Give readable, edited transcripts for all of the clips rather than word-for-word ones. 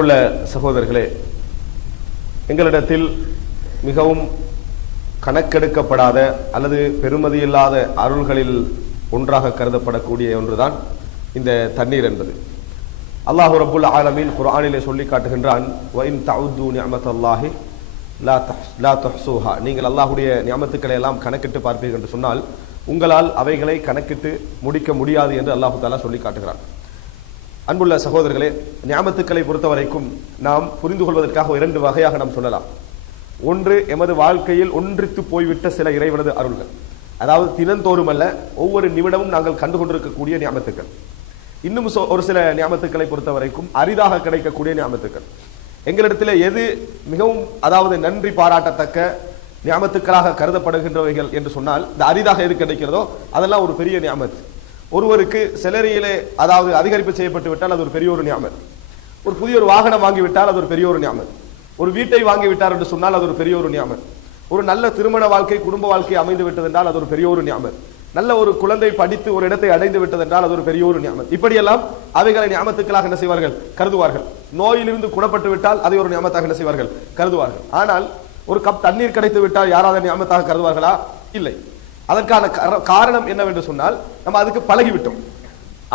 உள்ள சகோதரர்களே, எங்களிடத்தில் மிகவும் கணக்கெடுக்கப்படாத அல்லது பெருமதியில்லாத அருள்களில் ஒன்றாக கருதப்படக்கூடிய ஒன்றுதான் இந்த தண்ணீர் என்பது. அல்லாஹ் ரப்புல் ஆலமீன் குர்ஆனிலே சொல்லி காட்டுகின்றான், வஇன் தஉது நிஅமத்தல்லாஹி லா துஹ்ஸூஹா. நீங்கள் அல்லாஹ்வுடைய நியமத்துக்களை எல்லாம் கணக்கிட்டு பார்ப்பீர்கள் என்று சொன்னால் உங்களால் அவைகளை கணக்கிட்டு முடிக்க முடியாது என்று அல்லாஹ் தஆலா சொல்லி காட்டுகிறான். அன்புள்ள சகோதரர்களே, நியமத்துக்களை பொறுத்தவரைக்கும் நாம் புரிந்து கொள்வதற்காக இரண்டு வகையாக நாம் சொல்லலாம். ஒன்று, எமது வாழ்க்கையில் ஒன்றித்து போய்விட்ட சில இறைவனது அருள்கள், அதாவது தினந்தோறும் அல்ல, ஒவ்வொரு நிமிடமும் நாங்கள் கண்டுகொண்டிருக்கக்கூடிய நியமத்துக்கள். இன்னும் ஒரு சில நியமத்துக்களை பொறுத்தவரைக்கும் அரிதாக கிடைக்கக்கூடிய நியமத்துக்கள். எங்களிடத்தில் எது மிகவும் அதாவது நன்றி பாராட்டத்தக்க நியமத்துக்களாக கருதப்படுகின்றவைகள் என்று சொன்னால், இந்த அரிதாக எது கிடைக்கிறதோ அதெல்லாம் ஒரு பெரிய நியமத். ஒருவருக்கு செலரியிலே அதாவது அதிகரிப்பு செய்யப்பட்டு விட்டால் அது ஒரு பெரிய ஒரு நியமத். ஒரு புதிய ஒரு வாகனம் வாங்கிவிட்டால் அது ஒரு பெரிய ஒரு நியமத். ஒரு வீட்டை வாங்கிவிட்டார் என்று சொன்னால் அது ஒரு பெரிய ஒரு நியமத். ஒரு நல்ல திருமண வாழ்க்கை, குடும்ப வாழ்க்கை அமைந்து விட்டது என்றால் அது ஒரு பெரிய ஒரு நியமத். நல்ல ஒரு குழந்தை படித்து ஒரு இடத்தை அடைந்து விட்டது என்றால் அது ஒரு பெரிய ஒரு நியமத். இப்படியெல்லாம் அவைகளை நியமத்துக்களாக என்ன செய்வார்கள்? கருதுவார்கள். நோயிலிருந்து குணப்பட்டு விட்டால் அதை ஒரு நியமத்தாக என்ன செய்வார்கள்? கருதுவார்கள். ஆனால் ஒரு கப் தண்ணீர் கிடைத்து விட்டால் யாராவது நியமத்தாக கருதுவார்களா? இல்லை. அதற்கான காரணம் என்னவென்று சொன்னால், நம்ம அதுக்கு பழகிவிட்டோம்.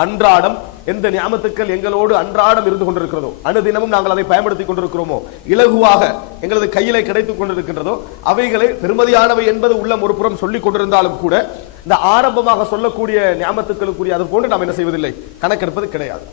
அன்றாடம் எந்த நியமத்துக்கள் எங்களோடு அன்றாடம் இருந்து கொண்டிருக்கிறதோ, அனுதினமும் நாங்கள் அதை பயன்படுத்திக் கொண்டிருக்கிறோமோ, இலகுவாக எங்களது கையிலே கிடைத்துக் கொண்டிருக்கின்றதோ, அவைகளை பெருமதியானவை என்பது உள்ளம் ஒரு புறம் சொல்லிக் கொண்டிருந்தாலும் கூட இந்த ஆரம்பமாக சொல்லக்கூடிய நியமத்துக்களுக்குரிய அது போன்று நாம் என்ன செய்வதில்லை, கணக்கெடுப்பது கிடையாது.